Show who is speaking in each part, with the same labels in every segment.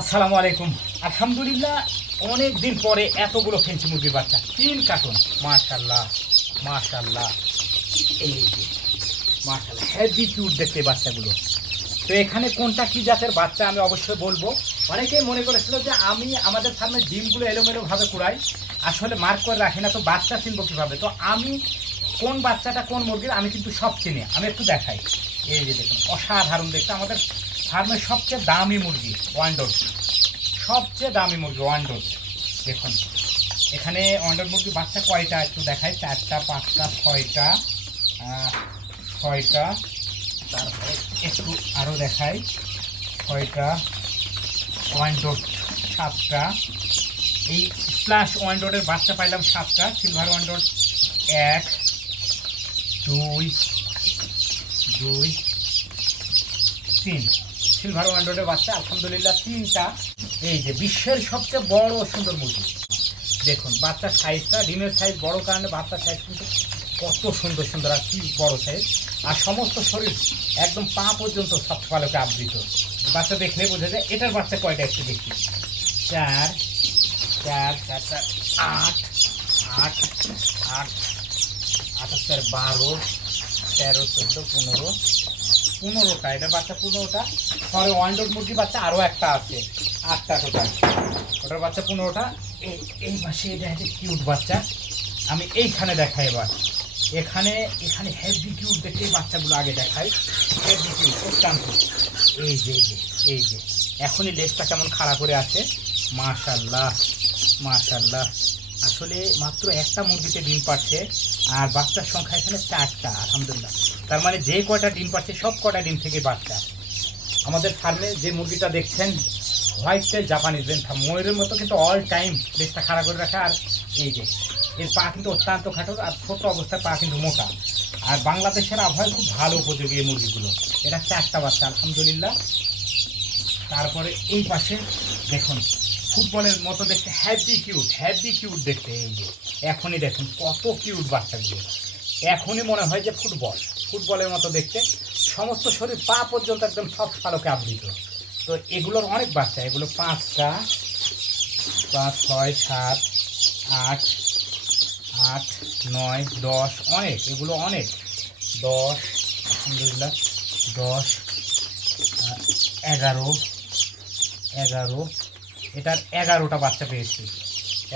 Speaker 1: আসসালামু আলাইকুম। আলহামদুলিল্লাহ, অনেক দিন পরে এতগুলো ফেন্সি মুরগির বাচ্চা। তিন কার্টুন। মাশাল্লাহ মাশাল্লাহ এই যে মাশাল্লাহ হেভি কিউট দেখতে বাচ্চাগুলো। তো এখানে কোনটা কি জাতের বাচ্চা আমি অবশ্যই বলব। অনেকেই মনে করেছিল যে আমি আমাদের ফার্মের ডিমগুলো এলোমেলোভাবে কুড়াই। আসলে মার্ক করে রাখি না, তো বাচ্চা চিনবো কীভাবে? তো আমি কোন বাচ্চাটা কোন মুরগির, আমি কিন্তু সব চিনি। আমি একটু দেখাই। এই যে দেখুন, অসাধারণ দেখতে। আমাদের ফার্মের সবচেয়ে দামি মুরগি ওয়ান ওয়ান্ডোর সবচেয়ে দামি মুরগি ওয়ান ওয়ান্ডোর দেখুন, এখানে ওয়ান্ডোর মুরগি বাচ্চা কয়টা? একটু দেখাই, চারটা, পাঁচটা, ছয়টা ছয়টা, তারপরে একটু আরও দেখাই, ছয়টা ওয়ান ওয়ান্ডোর সাতটা। এই স্প্লাশ ওয়ান্ডোরের বাচ্চা পাইলাম সাতটা সিলভার ওয়ান ওয়ান্ডোর এক, দুই দুই, তিন। সিলভার ওয়ান্ডোরের বাচ্চা আলহামদুলিল্লাহ তিনটা এই যে বিশ্বের সবচেয়ে বড় সুন্দর মুরগি দেখুন বাচ্চার সাইজটা ডিমের সাইজ বড় কারণে বাচ্চার সাইজ কিন্তু কত সুন্দর সুন্দর আর কি বড় সাইজ আর সমস্ত শরীর একদম পা পর্যন্ত সব পালকে আবৃত বাচ্চা দেখলে বোঝা যায় এটার বাচ্চা কয়টা একটু দেখি চার চার চার চার আট আট আট আর চার বারো তেরো চোদ্দ পনেরো পনেরোটা, এটা বাচ্চা পনেরোটা পরে ওয়ান্ডোর মুরগি বাচ্চা আরও একটা আছে, আটটা টোটাল ওটার বাচ্চা পনেরোটা, এই এই পাশে এটা হচ্ছে কিউট বাচ্চা। আমি এইখানে দেখাই এবার। এখানে এখানে হেভি কিউট দেখে বাচ্চাগুলো আগে দেখাই। হেভি কিউট অত্যন্ত এই যে এই যে এই যে। এখনই লেজটা কেমন খাড়া করে আছে। মাশাল্লাহ মাশাল্লাহ। আসলে মাত্র একটা মুরগিতে ডিম পাচ্ছে আর বাচ্চার সংখ্যা এখানে চারটা, আলহামদুলিল্লাহ। তার মানে যে কয়টা ডিম পাচ্ছে সব কটা ডিম থেকে বাচ্চা। আমাদের ফার্মে যে মুরগিটা দেখছেন হোয়াইট টেল জাপানিজ রেন্থা ময়ূরের মতো কিন্তু অল টাইম লেজটা খাড়া করে রাখা, আর এই যে, এর পা কিন্তু অত্যন্ত খাটো, আর ছোট অবস্থায় পা কিন্তু মোটা। আর বাংলাদেশের আবহাওয়া খুব ভালো উপযোগী এই মুরগিগুলো। এটা চারটা বাচ্চা, আলহামদুলিল্লাহ। তারপরে এই পাশে দেখুন, ফুটবলের মতো দেখতে হ্যাভি কিউট হ্যাভি কিউট দেখতে, এই যে, এখনই দেখুন কত কিউট বাচ্চাগুলো। এখনই মনে হয় যে ফুটবল, ফুটবলের মতো দেখতে, সমস্ত শরীর পা পর্যন্ত একদম সব পালকে আবৃত। তো এগুলোর অনেক বাচ্চা, এগুলো পাঁচটা, পাঁচ, ছয়, সাত, আট আট, নয়, দশ, অনেক, এগুলো অনেক। দশ, আলহামদুলিল্লাহ, দশ এগারো এগারো, এটার এগারোটা বাচ্চা পেয়েছি।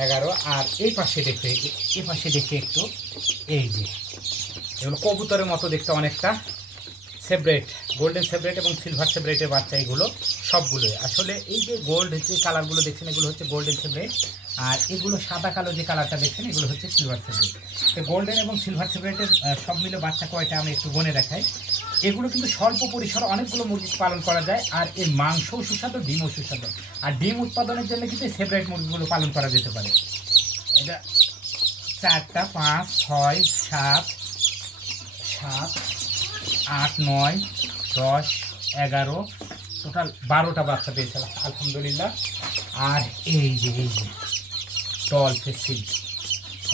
Speaker 1: এগারো, আর এই পাশে দেখে এই পাশে দেখে একটু এই যে, এগুলো কবুতরের মতো দেখতে অনেকটা সেপারেট গোল্ডেন সেপারেট এবং সিলভার সেপারেটের বাচ্চা এগুলো সবগুলোই। আসলে এই যে গোল্ড যে কালারগুলো দেখছেন, এগুলো হচ্ছে গোল্ডেন সেপারেট আর এগুলো সাদা কালো যে কালারটা দেখছেন, এগুলো হচ্ছে সিলভার সেপারেট তো গোল্ডেন এবং সিলভার সেপারেটের সব মিলে বাচ্চা কয়টা আমি একটু গনে দেখাই। এগুলো কিন্তু স্বল্প পরিসরে অনেকগুলো মুরগি পালন করা যায়, আর এর মাংসও সুস্বাদু, ডিমও সুস্বাদু। আর ডিম উৎপাদনের জন্য কিন্তু সেপারেট মুরগিগুলো পালন করা যেতে পারে। এটা চারটা, পাঁচ, ছয়, সাত সাত, আট, নয়, দশ, এগারো টোটাল বারোটা বাচ্চা পেয়েছিলাম আলহামদুলিল্লাহ। আর এই যে এই যে। টল ফেসিল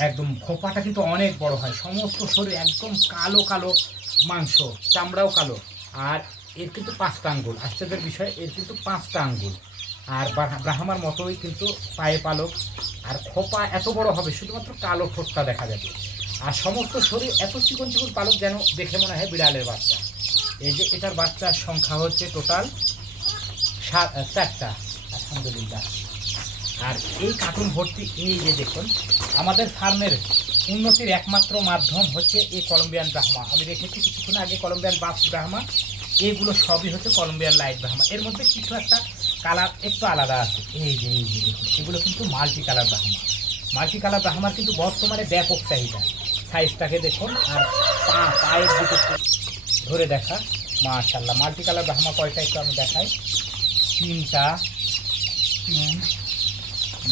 Speaker 1: একদম খোপাটা কিন্তু অনেক বড় হয়। সমস্ত শরীর একদম কালো কালো মাংস, চামড়াও কালো। আর এর কিন্তু পাঁচটা আঙ্গুল। আশ্চর্যের বিষয়, এর কিন্তু পাঁচটা আঙ্গুল। আর ব্রাহ্মার মতোই কিন্তু পায়ে পালক। আর খোপা এত বড় হবে, শুধুমাত্র কালো ঠোঁটটা দেখা যাবে। আর সমস্ত শরীর এত চিকন চিকন পালক যেন দেখে মনে হয় বিড়ালের বাচ্চা। এই যে এটার বাচ্চার সংখ্যা হচ্ছে টোটাল সাত চারটা। আলহামদুলিল্লাহ। আর এই কার্টুন ভর্তি এই যে দেখুন, আমাদের ফার্মের উন্নতির একমাত্র মাধ্যম হচ্ছে এই কলম্বিয়ান ব্রাহ্মা। আমি রেখেছি কিছুক্ষণ আগে কলম্বিয়ান বাফ ব্রাহ্মা এগুলো সবই হচ্ছে কলম্বিয়ান লাইট ব্রাহ্মা। এর মধ্যে কিছু একটা কালার একটু আলাদা আছে। এই যে এই যে দেখুন এগুলো কিন্তু multi colour Brahma. Multi colour ব্রাহ্মার কিন্তু বর্তমানে ব্যাপক চাহিদা। সাইজটাকে দেখুন, আর পা, পায়ের দিকে ধরে দেখা। মাশাল্লাহ মাল্টি কালার ব্রাহ্মা কয়টা একটু আমি দেখাই। তিনটা, তিন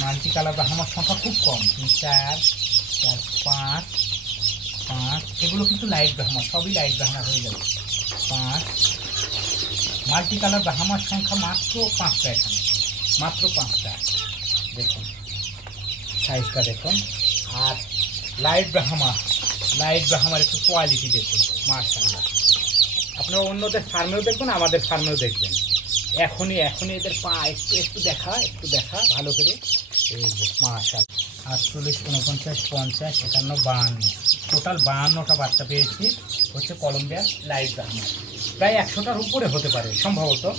Speaker 1: মাল্টি কালার ব্রাহ্মার সংখ্যা খুব কম। তিন, চার চার, পাঁচ পাঁচ, এগুলো কিন্তু লাইট ব্রাহ্মা সবই লাইট ব্রাহ্মা হয়ে যাবে। পাঁচ মাল্টি কালার ব্রাহ্মার সংখ্যা মাত্র পাঁচটা এখানে। মাত্র পাঁচটা। দেখুন সাইজটা দেখুন। আর লাইট ব্রাহ্মা লাইট ব্রাহ্মার একটু কোয়ালিটি দেখুন মার্শাল্লাহ আপনারা অন্যদের ফার্মেও দেখবেন, আমাদের ফার্মেও দেখবেন। এখনই এখনই এদের পা একটু একটু দেখা একটু দেখা, ভালো করে। এই যে মাশাল আটচল্লিশ উনপঞ্চাশ, পঞ্চাশ, একান্ন, বাহান্ন। টোটাল বাহান্নটা বাচ্চা পেয়েছি, হচ্ছে কলম্বিয়ার লাইভ ব্রাহ্মণ প্রায় একশোটার উপরে হতে পারে, সম্ভবত।